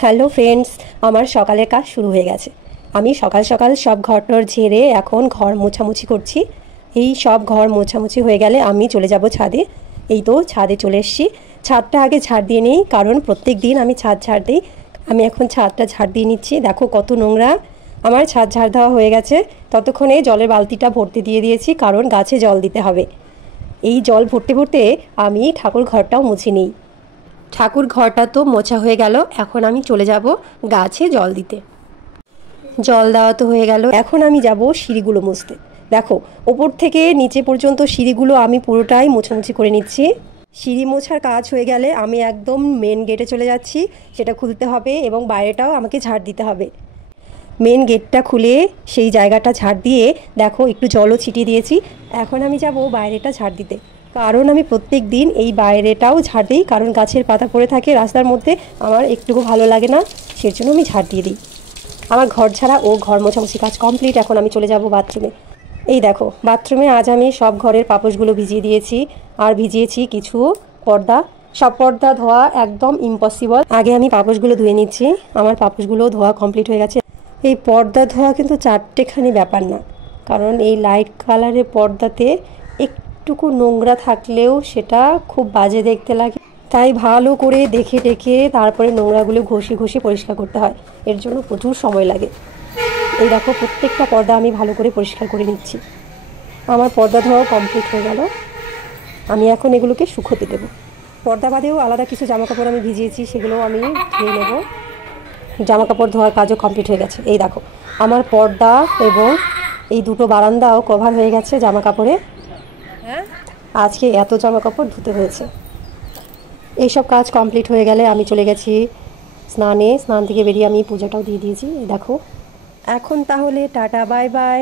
Hello friends, আমার সকালের কাজ শুরু হয়ে গেছে। আমি সকাল সকাল সব ঘরটর ঝেড়ে এখন ঘর মোছামুছি করছি। এই সব ঘর মোছামুছি হয়ে গেলে আমি চলে যাব ছাদে। এই তো ছাদে চলে এসেছি। ছাদটা আগে ঝাড় দিয়ে নেই, কারণ প্রত্যেক দিন আমি ছাদ ঝাড় দিই। আমি এখন ছাদটা ঝাড় দিয়ে নিচ্ছি। দেখো কত নোংরা। আমার ছাদ ঝাড় দেওয়া হয়ে গেছে। ততক্ষণে জলের বালতিটা ভর্তি দিয়ে দিয়েছি, কারণ গাছে জল দিতে হবে। এই জল ভরতে ভরতে আমি ঠাকুর ঘরটাও মুছে নিই। ঠাকুর ঘরটা তো মোছা হয়ে গেল, এখন আমি চলে যাব গাছে জল দিতে। জল দেওয়া তো হয়ে গেল, এখন আমি যাব সিঁড়িগুলো মুছতে। দেখো, ওপর থেকে নিচে পর্যন্ত সিঁড়িগুলো আমি পুরোটাই মোছামুছি করে নিচ্ছি। সিঁড়ি মোছার কাজ হয়ে গেলে আমি একদম মেন গেটে চলে যাচ্ছি। সেটা খুলতে হবে এবং বাইরেটাও আমাকে ঝাড় দিতে হবে। মেন গেটটা খুলে সেই জায়গাটা ঝাড় দিয়ে দেখো একটু জলও ছিটিয়ে দিয়েছি। এখন আমি যাব বাইরেটা ঝাড় দিতে, কারণ আমি প্রত্যেক দিন এই বাইরেটাও ঝাড় দিই, কারণ গাছের পাতা পড়ে থাকে রাস্তার মধ্যে, আমার একটুকু ভালো লাগে না, সেই জন্য আমি ঝাড় দিয়ে দিই। আমার ঘর ঝাড়া ও ঘর মোছামুছি কাজ কমপ্লিট। এখন আমি চলে যাব বাথরুমে। এই দেখো, বাথরুমে আজ আমি সব ঘরের পাপোশগুলো ভিজিয়ে দিয়েছি, আর ভিজিয়েছি কিছু পর্দা। সব পর্দা ধোয়া একদম ইম্পসিবল। আগে আমি পাপোশগুলো ধুয়ে নিচ্ছি। আমার পাপোশগুলো ধোয়া কমপ্লিট হয়ে গেছে। এই পর্দা ধোয়া কিন্তু চারটেখানি ব্যাপার না, কারণ এই লাইট কালারের পর্দাতে একটুকু নোংরা থাকলেও সেটা খুব বাজে দেখতে লাগে। তাই ভালো করে দেখে টেখে তারপরে নোংরাগুলো ঘষে ঘষে পরিষ্কার করতে হয়। এর জন্য প্রচুর সময় লাগে। এই দেখো, প্রত্যেকটা পর্দা আমি ভালো করে পরিষ্কার করে নিচ্ছি। আমার পর্দা ধোয়াও কমপ্লিট হয়ে গেল। আমি এখন এগুলোকে শুকোতে দেবো। পর্দা বাদেও আলাদা কিছু জামাকাপড় আমি ভিজিয়েছি, সেগুলোও আমি ধুয়ে নেব। জামাকাপড় ধোয়ার কাজও কমপ্লিট হয়ে গেছে। এই দেখো, আমার পর্দা এবং এই দুটো বারান্দাও কভার হয়ে গেছে জামা কাপড়ে। আজকে এত জামা কাপড় ধুতে হয়েছে। এইসব কাজ কমপ্লিট হয়ে গেলে আমি চলে গেছি স্নানে। স্নান থেকে বেরিয়ে আমি পূজাটাও দিয়ে দিয়েছি। দেখো, এখন তাহলে টাটা, বাই বাই।